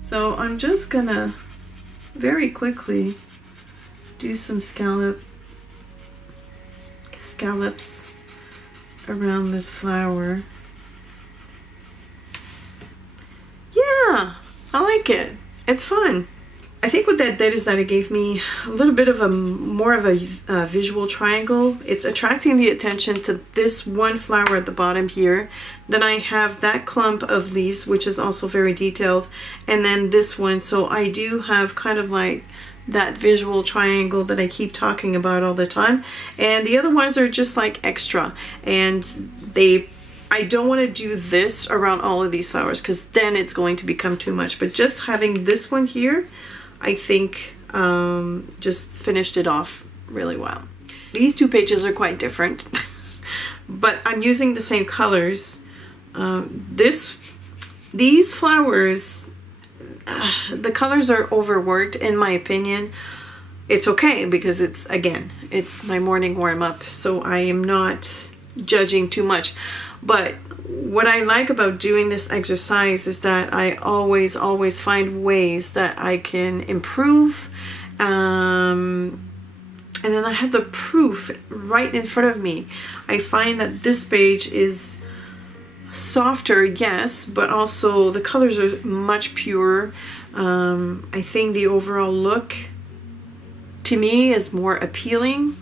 So I'm just gonna very quickly do some scallops around this flower. Yeah, I like it. It's fun. I think what that did is that it gave me a little bit of more of a visual triangle. It's attracting the attention to this one flower at the bottom here. Then I have that clump of leaves, which is also very detailed, and then this one. So I do have kind of like that visual triangle that I keep talking about all the time. And the other ones are just like extra, and I don't want to do this around all of these flowers because then it's going to become too much. But just having this one here, I think just finished it off really well. These two pages are quite different, but I'm using the same colors. These flowers, the colors are overworked in my opinion. It's okay because it's my morning warm-up, so I am not judging too much. But what I like about doing this exercise is that I always find ways that I can improve, and then I have the proof right in front of me. I find that this page is softer, yes, but also the colors are much purer. I think the overall look to me is more appealing.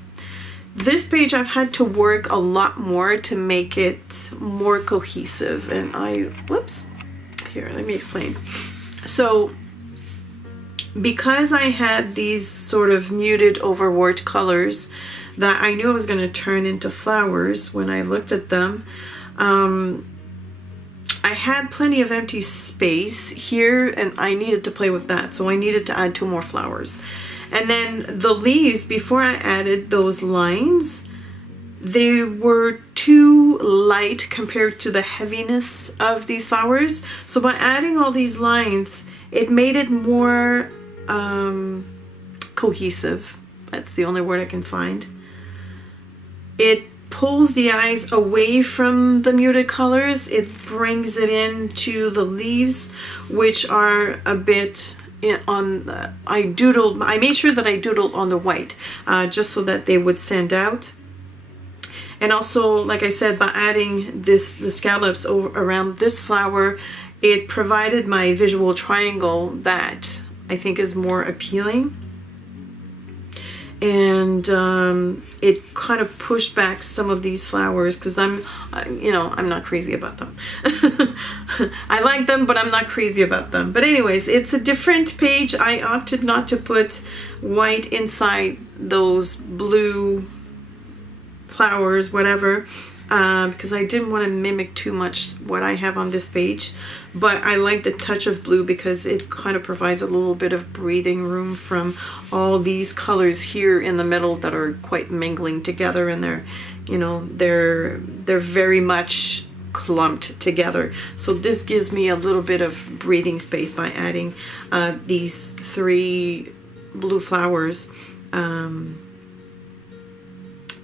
This page I've had to work a lot more to make it more cohesive, and whoops, here, let me explain. So because I had these sort of muted overworked colors that I knew I was going to turn into flowers when I looked at them, I had plenty of empty space here and I needed to play with that, so I needed to add 2 more flowers. And then the leaves, before I added those lines, they were too light compared to the heaviness of these flowers. So by adding all these lines, it made it more cohesive. That's the only word I can find. It pulls the eyes away from the muted colors. It brings it into the leaves, which are a bit I made sure that I doodled on the white just so that they would stand out. And also, like I said, by adding the scallops around this flower, it provided my visual triangle that I think is more appealing. And it kind of pushed back some of these flowers because I'm not crazy about them. I like them, but I'm not crazy about them. But anyways, it's a different page. I opted not to put white inside those blue flowers, whatever, because I didn't want to mimic too much what I have on this page. But I like the touch of blue because it kind of provides a little bit of breathing room from all these colors here in the middle that are quite mingling together, and they're very much clumped together. So this gives me a little bit of breathing space by adding these 3 blue flowers.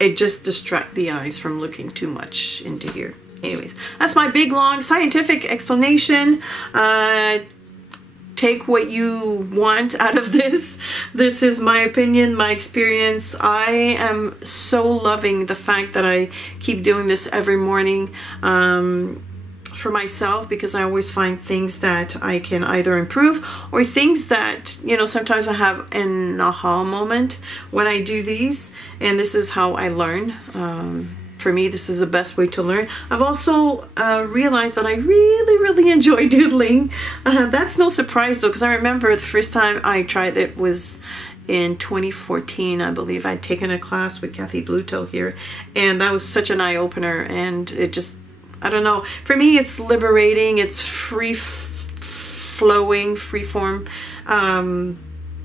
It just distracts the eyes from looking too much into here. Anyways, that's my big long scientific explanation. Take what you want out of this. This is my opinion, my experience. I am so loving the fact that I keep doing this every morning for myself, because I always find things that I can either improve or things that, sometimes I have an aha moment when I do these, and this is how I learn. For me, this is the best way to learn. I've also realized that I really enjoy doodling. That's no surprise though, because I remember the first time I tried it was in 2014, I believe. I'd taken a class with Kathy Bluto here, and that was such an eye-opener, and it just, I don't know, for me it's liberating, it's free-flowing, free-form.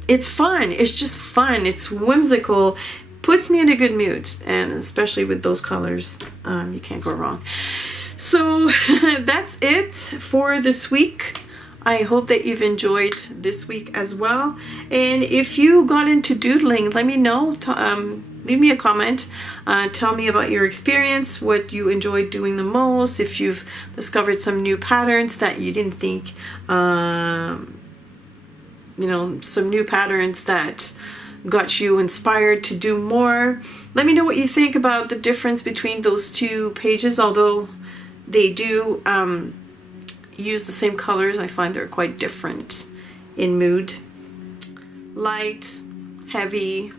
It's fun, it's just fun, it's whimsical, puts me in a good mood, and especially with those colors, you can't go wrong. So that's it for this week. I hope that you've enjoyed this week as well, and if you got into doodling, let me know. Leave me a comment, tell me about your experience, what you enjoyed doing the most, if you've discovered some new patterns that you didn't think you know, some new patterns that got you inspired to do more. Let me know what you think about the difference between those two pages. Although they do use the same colors, I find they're quite different in mood. Light, heavy,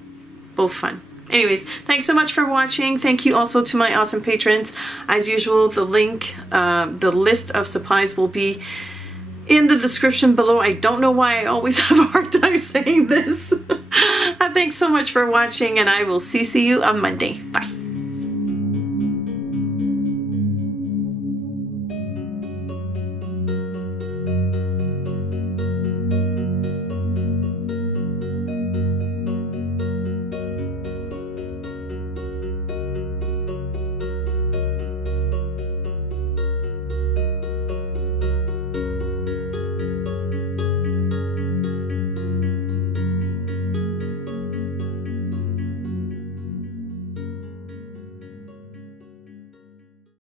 both fun. Anyways, thanks so much for watching. Thank you also to my awesome patrons. As usual, the link, the list of supplies will be in the description below. I don't know why I always have a hard time saying this. Thanks so much for watching, and I will see you on Monday. Bye.